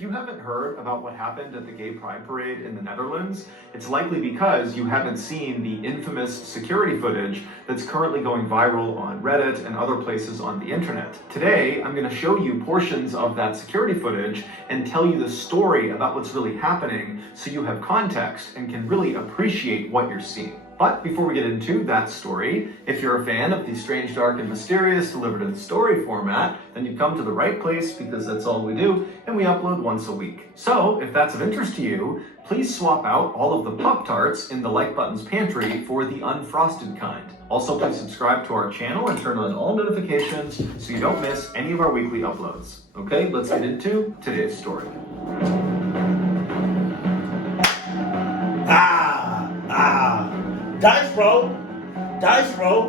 If you haven't heard about what happened at the Gay Pride Parade in the Netherlands, it's likely because you haven't seen the infamous security footage that's currently going viral on Reddit and other places on the internet. Today, I'm going to show you portions of that security footage and tell you the story about what's really happening so you have context and can really appreciate what you're seeing. But before we get into that story, if you're a fan of the strange, dark, and mysterious delivered in story format, then you've come to the right place because that's all we do, and we upload once a week. So if that's of interest to you, please swap out all of the Pop-Tarts in the like button's pantry for the unfrosted kind. Also, please subscribe to our channel and turn on all notifications so you don't miss any of our weekly uploads. Okay, let's get into today's story. Dice roll. Dice roll.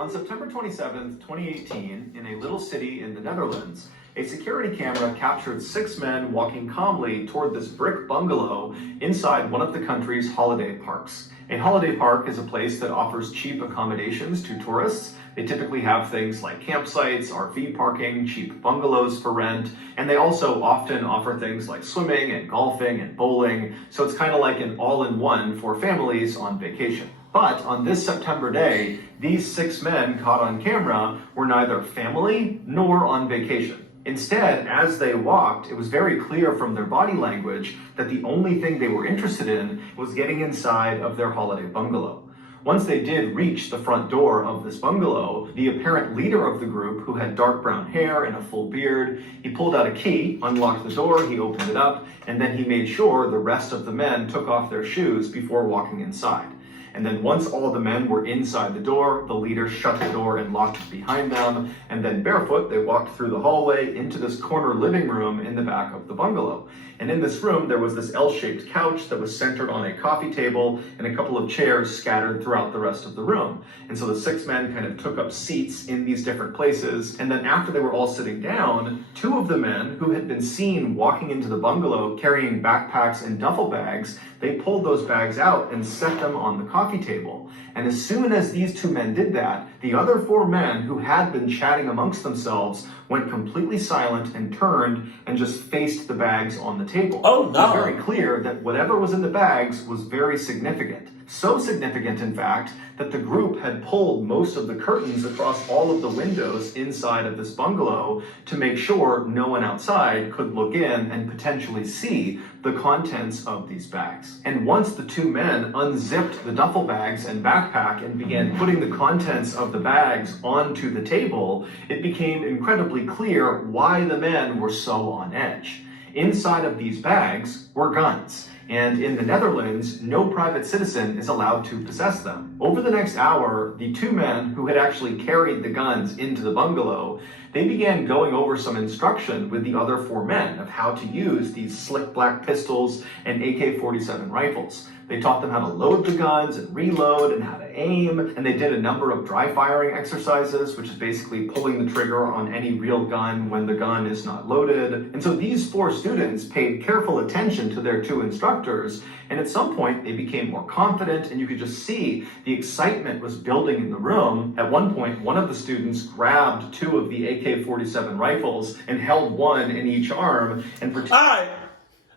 On September 27th, 2018, in a little city in the Netherlands, a security camera captured 6 men walking calmly toward this brick bungalow inside one of the country's holiday parks. A holiday park is a place that offers cheap accommodations to tourists. They typically have things like campsites, RV parking, cheap bungalows for rent, and they also often offer things like swimming and golfing and bowling, so it's kind of like an all-in-one for families on vacation. But on this September day, these 6 men caught on camera were neither family nor on vacation. Instead, as they walked, it was very clear from their body language that the only thing they were interested in was getting inside of their holiday bungalow. Once they did reach the front door of this bungalow, the apparent leader of the group, who had dark brown hair and a full beard, he pulled out a key, unlocked the door, he opened it up, and then he made sure the rest of the men took off their shoes before walking inside. And then once all of the men were inside the door, the leader shut the door and locked it behind them, and then barefoot, they walked through the hallway into this corner living room in the back of the bungalow. And in this room, there was this L-shaped couch that was centered on a coffee table and a couple of chairs scattered throughout the rest of the room. And so the 6 men kind of took up seats in these different places. And then after they were all sitting down, 2 of the men who had been seen walking into the bungalow carrying backpacks and duffel bags, they pulled those bags out and set them on the coffee table. And as soon as these 2 men did that, the other 4 men who had been chatting amongst themselves went completely silent and turned and just faced the bags on the table. Oh, no. It was very clear that whatever was in the bags was very significant. So significant, in fact, that the group had pulled most of the curtains across all of the windows inside of this bungalow to make sure no one outside could look in and potentially see the contents of these bags. And once the 2 men unzipped the duffel bags and backpack and began putting the contents of the bags onto the table, it became incredibly clear why the men were so on edge. Inside of these bags were guns. And in the Netherlands, no private citizen is allowed to possess them. Over the next hour, the 2 men who had actually carried the guns into the bungalow, they began going over some instruction with the other 4 men of how to use these slick black pistols and AK-47 rifles. They taught them how to load the guns and reload and how to aim, and they did a number of dry firing exercises, which is basically pulling the trigger on any real gun when the gun is not loaded. And so these 4 students paid careful attention to their 2 instructors, and at some point they became more confident, and you could just see the excitement was building in the room. At one point, one of the students grabbed 2 of the AK-47 rifles and held one in each arm and All right,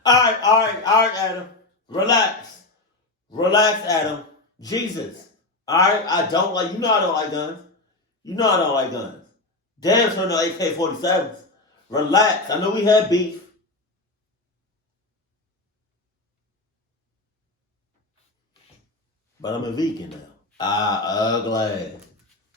Adam. Relax, Adam. Jesus. Alright, I don't like guns. You know I don't like guns. Damn sure no AK-47s. Relax. I know we had beef. But I'm a vegan now. Ugly.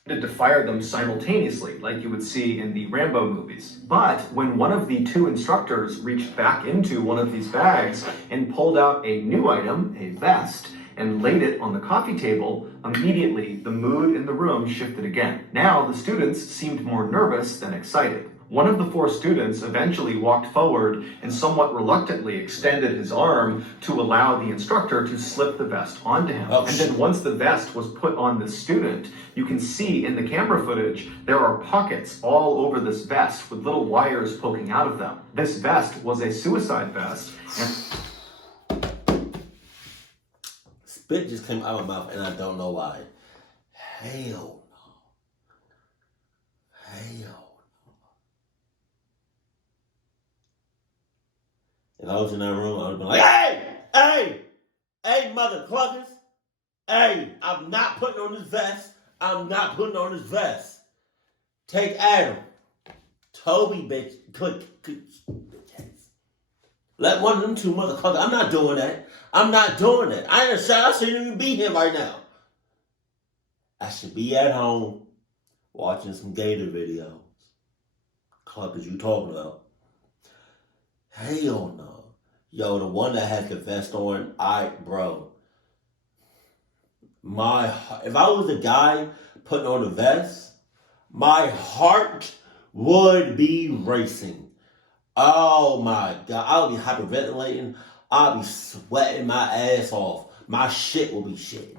To fire them simultaneously, like you would see in the Rambo movies. But when one of the 2 instructors reached back into one of these bags and pulled out a new item, a vest, and laid it on the coffee table, immediately the mood in the room shifted again. Now the students seemed more nervous than excited. One of the 4 students eventually walked forward and somewhat reluctantly extended his arm to allow the instructor to slip the vest onto him. And then once the vest was put on the student, you can see in the camera footage, there are pockets all over this vest with little wires poking out of them. This vest was a suicide vest. Spit just came out of my mouth and I don't know why. Hell Hell. If I was in that room, I would have been like, hey, mother cluckers. Hey, I'm not putting on this vest. I'm not putting on this vest. Take Adam. Toby, bitch. Let one of them two motherfuckers. I'm not doing that. I'm not doing that. I shouldn't even be here right now. I should be at home watching some Gattor videos. Cluckers you talking about? Hell no. Yo, the one that had the vest on, bro. If I was the guy putting on the vest, my heart would be racing. Oh my God. I would be hyperventilating. I'd be sweating my ass off. My shit will be shit.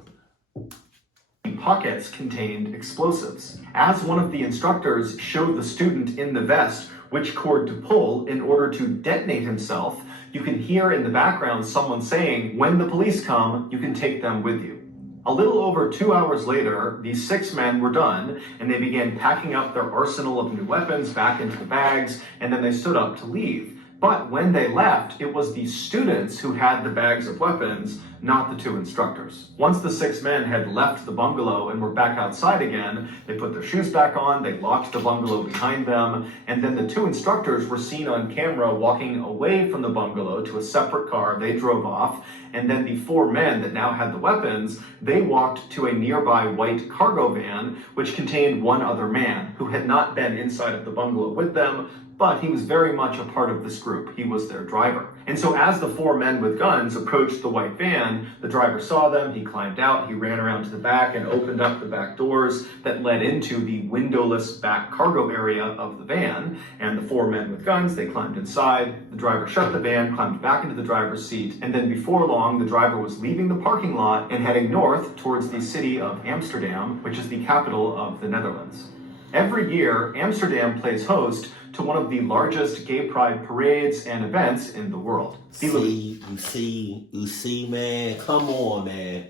Pockets contained explosives. As one of the instructors showed the student in the vest which cord to pull in order to detonate himself, you can hear in the background someone saying, "When the police come, you can take them with you." A little over 2 hours later, these 6 men were done, and they began packing up their arsenal of new weapons back into the bags, and then they stood up to leave. But when they left, it was the students who had the bags of weapons, not the 2 instructors. Once the 6 men had left the bungalow and were back outside again, they put their shoes back on, they locked the bungalow behind them, and then the 2 instructors were seen on camera walking away from the bungalow to a separate car. They drove off, and then the 4 men that now had the weapons, they walked to a nearby white cargo van, which contained 1 other man who had not been inside of the bungalow with them, but he was very much a part of this group. He was their driver. And so as the 4 men with guns approached the white van, the driver saw them, he climbed out, he ran around to the back and opened up the back doors that led into the windowless back cargo area of the van. And the 4 men with guns, they climbed inside, the driver shut the van, climbed back into the driver's seat, and then before long, the driver was leaving the parking lot and heading north towards the city of Amsterdam, which is the capital of the Netherlands. Every year, Amsterdam plays host to one of the largest gay pride parades and events in the world. You see, man. Come on, man.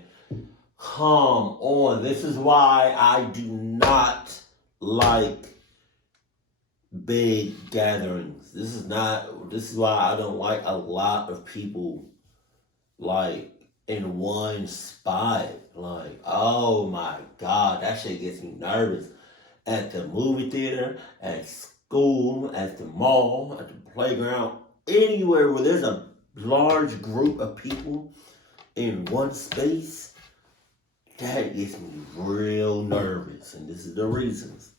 Come on. This is why I do not like big gatherings. This is why I don't like a lot of people like in one spot. Like, oh my God, that shit gets me nervous. At the movie theater, at school, at the mall, at the playground, anywhere where there's a large group of people in one space, that gets me real nervous. And this is the reasons.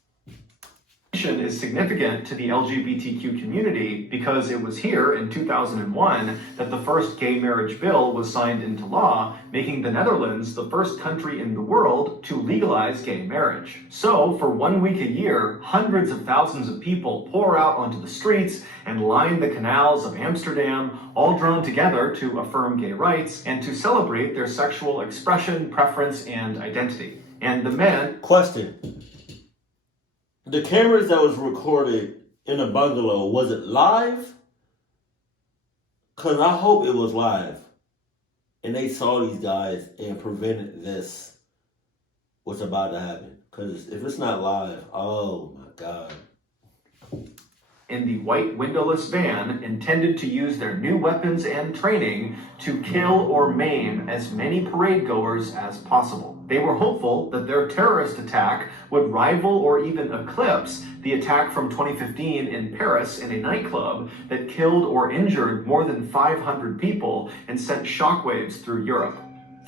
Is significant to the LGBTQ community because it was here in 2001 that the first gay marriage bill was signed into law, making the Netherlands the first country in the world to legalize gay marriage. So, for 1 week a year, hundreds of thousands of people pour out onto the streets and line the canals of Amsterdam, all drawn together to affirm gay rights and to celebrate their sexual expression, preference, and identity. And the men... Question. The cameras that was recorded in the bungalow, was it live? Because I hope it was live. And they saw these guys and prevented this, what's about to happen. Because if it's not live, oh my God. In the white windowless van intended to use their new weapons and training to kill or maim as many parade goers as possible. They were hopeful that their terrorist attack would rival or even eclipse the attack from 2015 in Paris in a nightclub that killed or injured more than 500 people and sent shockwaves through Europe.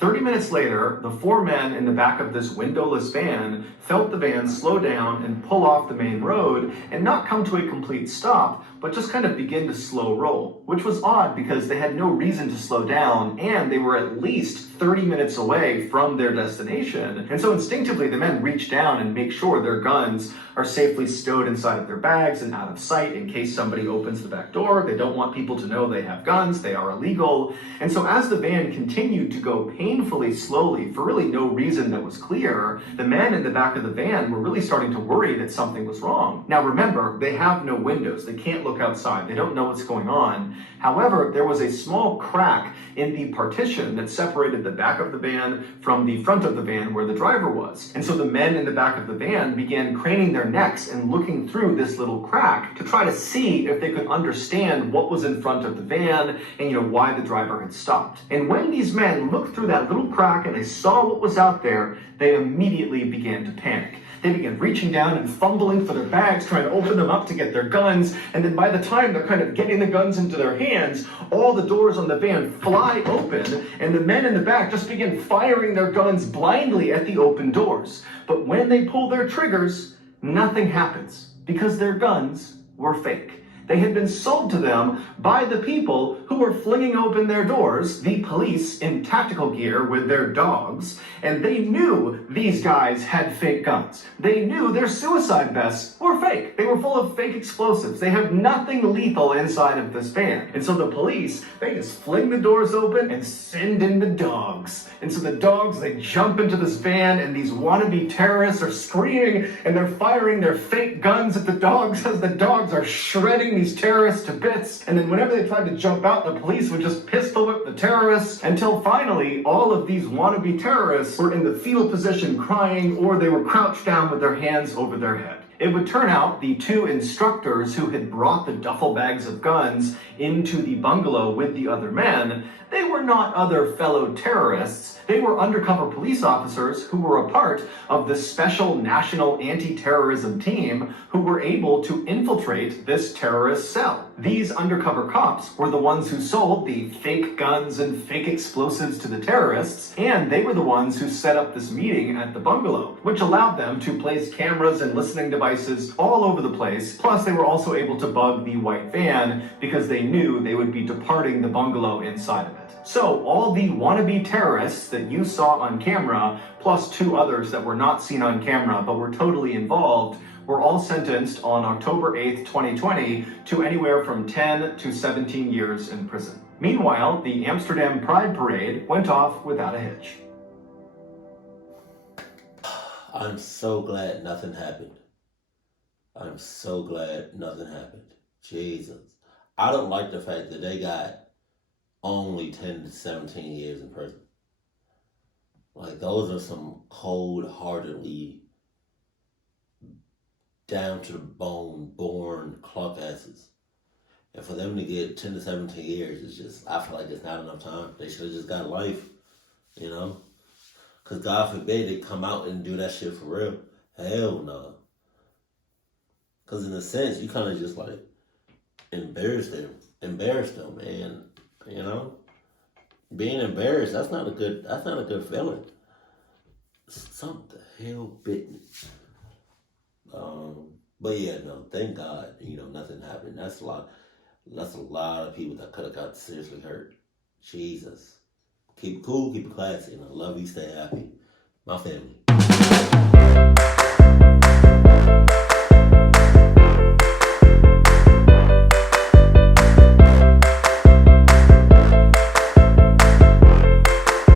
30 minutes later, the 4 men in the back of this windowless van felt the van slow down and pull off the main road and not come to a complete stop, but just kind of begin to slow roll, which was odd because they had no reason to slow down and they were at least 30 minutes away from their destination. And so instinctively, the men reach down and make sure their guns are safely stowed inside of their bags and out of sight in case somebody opens the back door. They don't want people to know they have guns. They are illegal. And so as the van continued to go painfully slowly for really no reason that was clear, the men in the back of the van were really starting to worry that something was wrong. Now remember, they have no windows. They can't look outside. They don't know what's going on. However, there was a small crack in the partition that separated the back of the van from the front of the van where the driver was. And so the men in the back of the van began craning their necks and looking through this little crack to try to see if they could understand what was in front of the van and why the driver had stopped. And when these men looked through that little crack and they saw what was out there, they immediately began to panic. They began reaching down and fumbling for their bags, trying to open them up to get their guns. And then by the time they're kind of getting the guns into their hands, all the doors on the van fly open, and the men in the back just begin firing their guns blindly at the open doors. But when they pull their triggers, nothing happens because their guns were fake. They had been sold to them by the people who were flinging open their doors, the police in tactical gear with their dogs, and they knew these guys had fake guns. They knew their suicide vests were fake. They were full of fake explosives. They have nothing lethal inside of this van. And so the police, they just fling the doors open and send in the dogs. And so the dogs, they jump into this van, and these wannabe terrorists are screaming, and they're firing their fake guns at the dogs as the dogs are shredding these terrorists to bits. And then whenever they tried to jump out, the police would just pistol whip the terrorists until finally all of these wannabe terrorists were in the fetal position crying, or they were crouched down with their hands over their head. It would turn out the two instructors who had brought the duffel bags of guns into the bungalow with the other men, they were not other fellow terrorists. They were undercover police officers who were a part of the special national anti-terrorism team who were able to infiltrate this terrorist cell. These undercover cops were the ones who sold the fake guns and fake explosives to the terrorists, and they were the ones who set up this meeting at the bungalow, which allowed them to place cameras and listening devices all over the place. Plus, they were also able to bug the white van because they knew they would be departing the bungalow inside of it. So all the wannabe terrorists that you saw on camera, plus two others that were not seen on camera but were totally involved, were all sentenced on October 8th, 2020 to anywhere from 10 to 17 years in prison. Meanwhile, the Amsterdam Pride Parade went off without a hitch. I'm so glad nothing happened. I'm so glad nothing happened. Jesus. I don't like the fact that they got only 10 to 17 years in prison. Like, those are some cold-heartedly, down-to-the-bone, born clock asses. And for them to get 10 to 17 years, it's just, I feel like it's not enough time. They should have just got life, Because God forbid they come out and do that shit for real. Hell no. Because in a sense, you kind of just like embarrass them, man. Being embarrassed, that's not a good feeling. Something hell bitten. But yeah, no, thank God, nothing happened. That's a lot of people that could have got seriously hurt. Jesus. Keep it cool, keep it classy, and I love you, stay happy. My family.